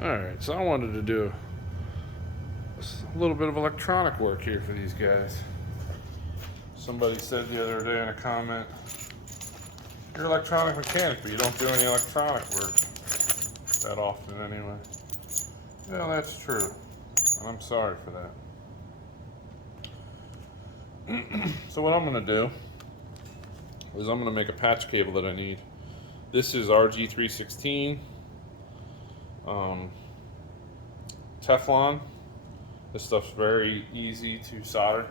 Alright, so I wanted to do a little bit of electronic work here for these guys. Somebody said the other day in a comment, you're an electronic mechanic, but you don't do any electronic work that often anyway. Yeah, that's true. And I'm sorry for that. So what I'm going to do is I'm going to make a patch cable that I need. This is RG316 Teflon. This stuff's very easy to solder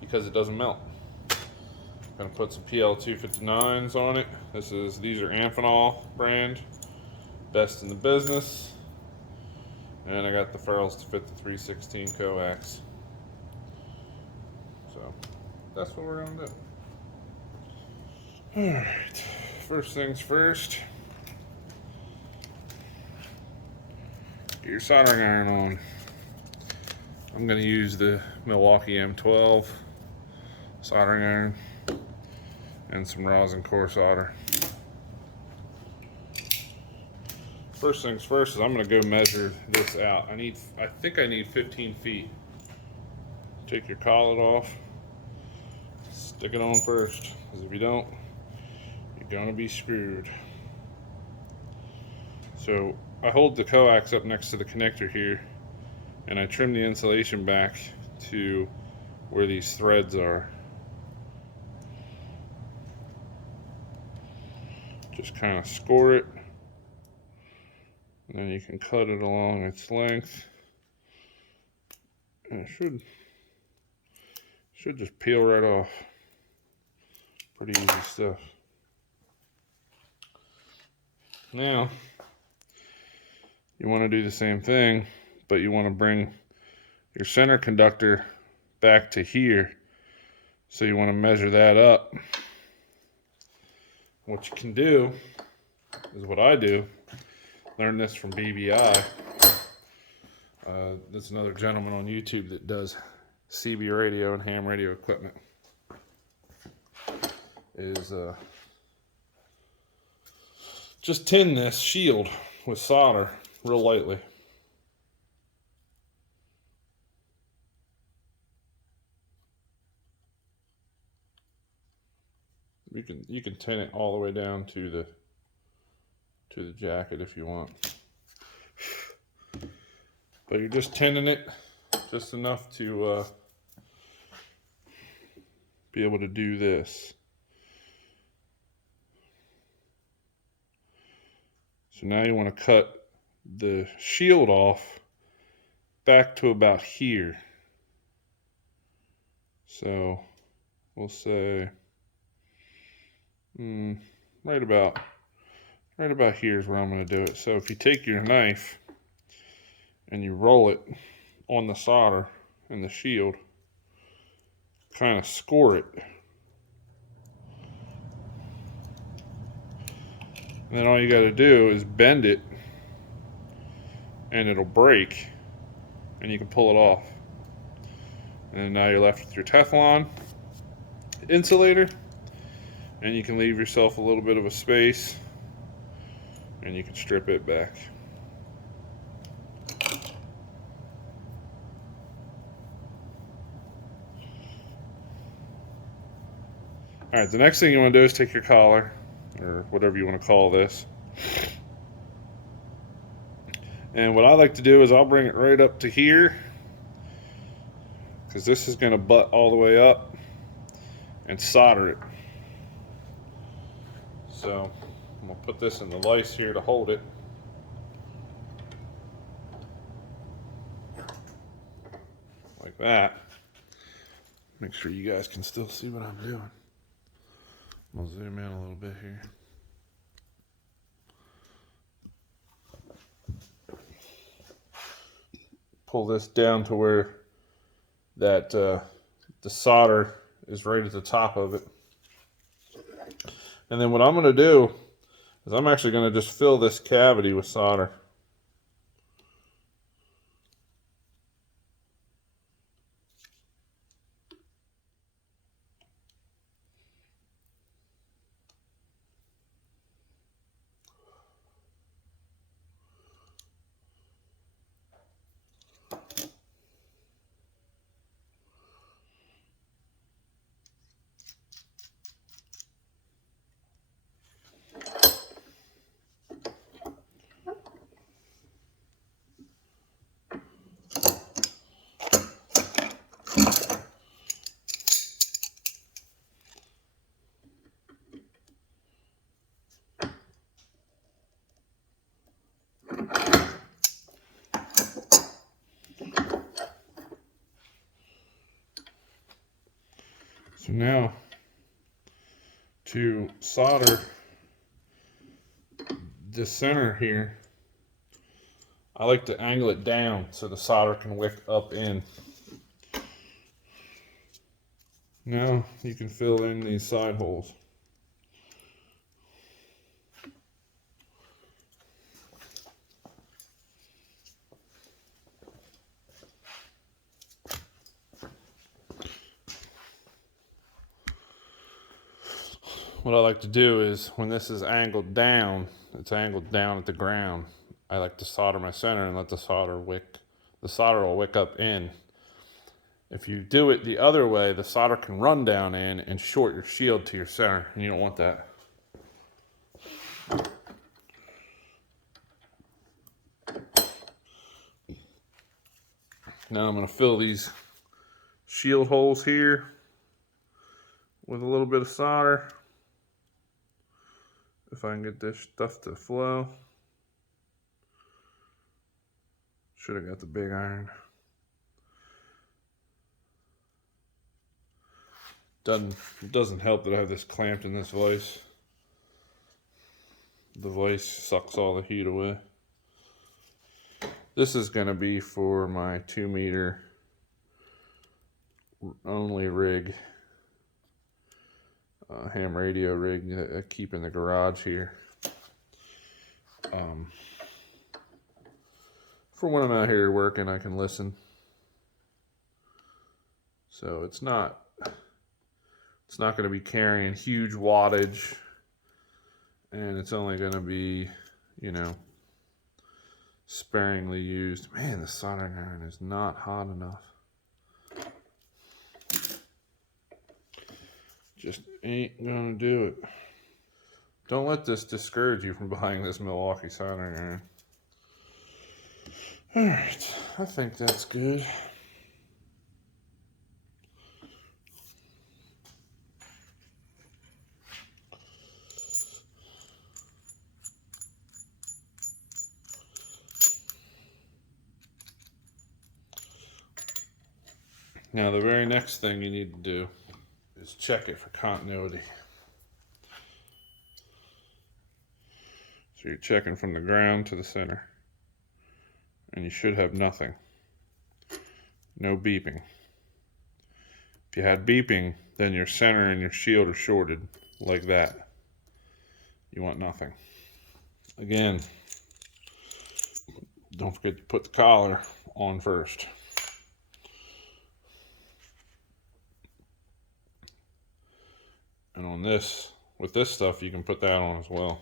because it doesn't melt. I'm going to put some PL259s on it. These are Aphenol brand, best in the business. And I got the ferrules to fit the 316 coax. So that's what we're going to do. Alright, first things first. Get your soldering iron on. I'm going to use the Milwaukee M12 soldering iron and some rosin core solder. First things first is I'm going to go measure this out. I think I need 15 feet. Take your collet off, stick it on first, because if you don't, you're going to be screwed. So I hold the coax up next to the connector here, and I trim the insulation back to where these threads are. Just kind of score it, and then you can cut it along its length. And it should just peel right off. Pretty easy stuff. Now, you want to do the same thing, but you want to bring your center conductor back to here. So you want to measure that up. What you can do is what I do. Learned this from BBI. There's another gentleman on YouTube that does CB radio and ham radio equipment. Just tin this shield with solder real lightly. You can tin it all the way down to the jacket if you want. But you're just tinning it just enough to be able to do this. So now you want to cut the shield off back to about here. So we'll say right about here is where I'm going to do it. So if you take your knife and you roll it on the solder and the shield, kind of score it. And then all you got to do is bend it and it'll break and you can pull it off. And now you're left with your Teflon insulator, and you can leave yourself a little bit of a space and you can strip it back. Alright, the next thing you want to do is take your collar, or whatever you want to call this. And what I like to do is I'll bring it right up to here, because this is going to butt all the way up, and solder it. So I'm going to put this in the vise here to hold it. Like that. Make sure you guys can still see what I'm doing. I'll zoom in a little bit here. Pull this down to where that the solder is right at the top of it. And then what I'm going to do is I'm actually going to just fill this cavity with solder. So now to solder the center here, I like to angle it down so the solder can wick up in. Now you can fill in these side holes. What I like to do is when this is angled down, it's angled down at the ground, I like to solder my center and let the solder will wick up in. If you do it the other way, the solder can run down in and short your shield to your center, and you don't want that. Now I'm going to fill these shield holes here with a little bit of solder. If I can get this stuff to flow. Should have got the big iron. Doesn't help that I have this clamped in this vise. The vise sucks all the heat away. This is going to be for my 2 meter only rig. Ham radio rig that I keep in the garage here. For when I'm out here working, I can listen. So it's not going to be carrying huge wattage, and it's only going to be, you know, sparingly used. Man, the soldering iron is not hot enough. Just ain't gonna do it. Don't let this discourage you from buying this Milwaukee soldering iron. Alright, I think that's good. Now the very next thing you need to do is check it for continuity. So you're checking from the ground to the center. And you should have nothing. No beeping. If you had beeping, then your center and your shield are shorted like that. You want nothing. Again, don't forget to put the collar on first. And on this, with this stuff, you can put that on as well.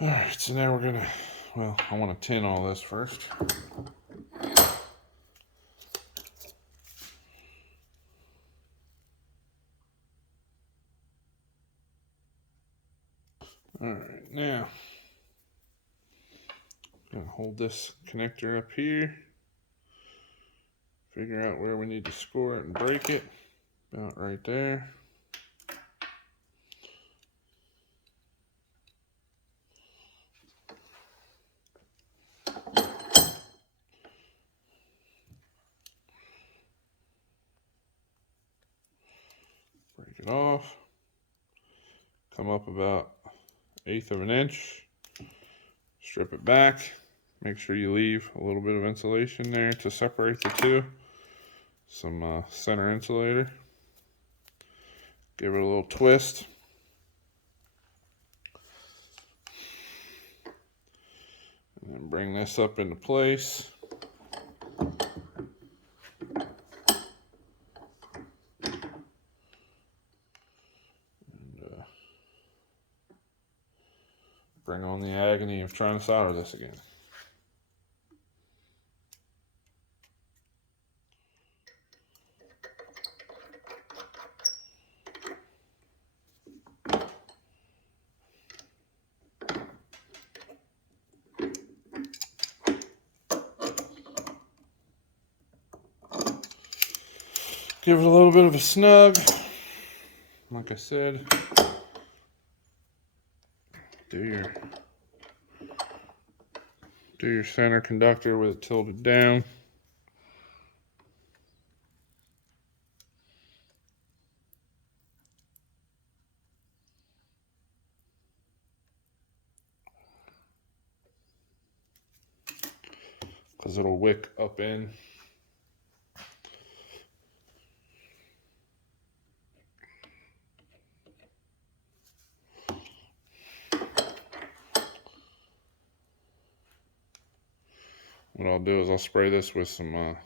Alright, so now we're gonna, well, I want to tin all this first. Alright, now, I'm gonna hold this connector up here. Figure out where we need to score it and break it. About right there. Break it off. Come up about 1/8 of an inch. Strip it back. Make sure you leave a little bit of insulation there to separate the two. Some center insulator. Give it a little twist. And then bring this up into place. And bring on the agony of trying to solder this again. Give it a little bit of a snug. Like I said, do your center conductor with it tilted down. because it'll wick up in. What I'll do is I'll spray this with some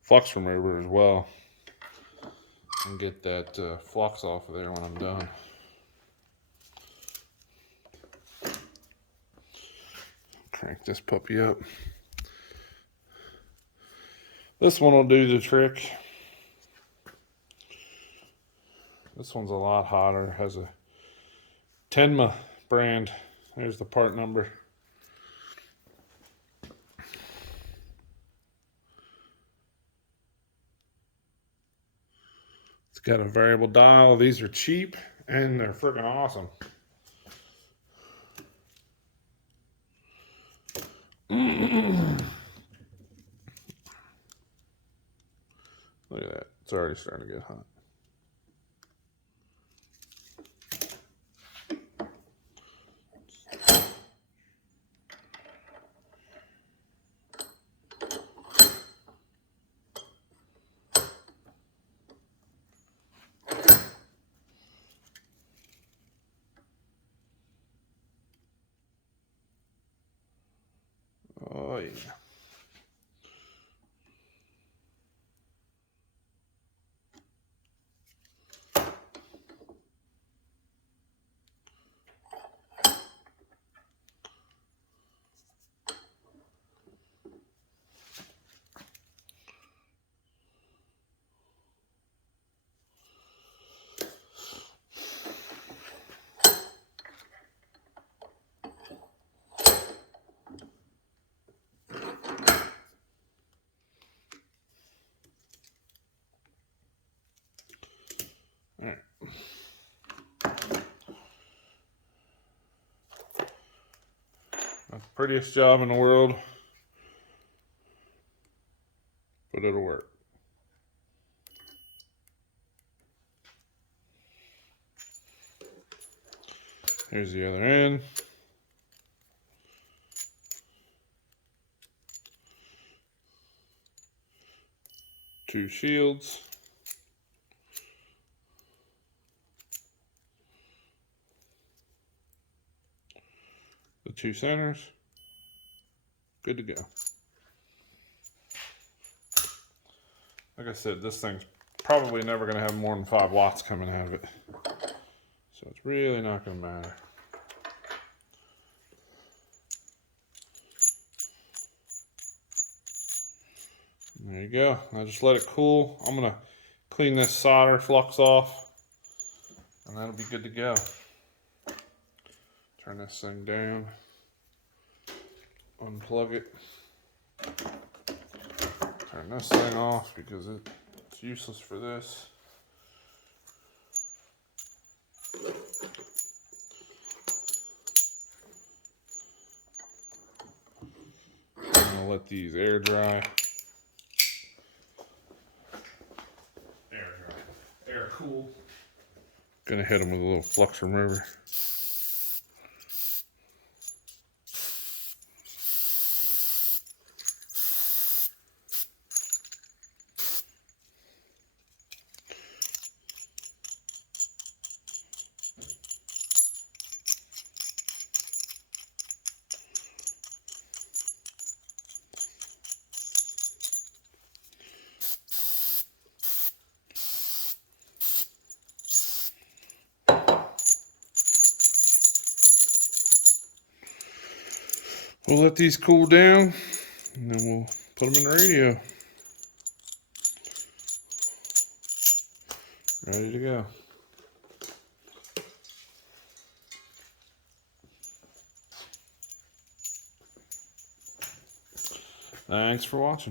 flux remover as well and get that flux off of there when I'm done. Crank this puppy up. This one will do the trick. This one's a lot hotter. It has a Tenma brand. There's the part number. It's got a variable dial. These are cheap and they're freaking awesome. Look at that. It's already starting to get hot. Oh, yeah. All right. Not the prettiest job in the world, but it'll work. Here's the other end. Two shields. The two centers. Good to go. Like I said, this thing's probably never going to have more than 5 watts coming out of it. So it's really not going to matter. There you go. Now just let it cool. I'm going to clean this solder flux off and that'll be good to go. Turn this thing down. Unplug it. Turn this thing off because it's useless for this. I'm gonna let these air dry. Air cool. Gonna hit them with a little flux remover. We'll let these cool down and then we'll put them in the radio. Ready to go. Thanks for watching.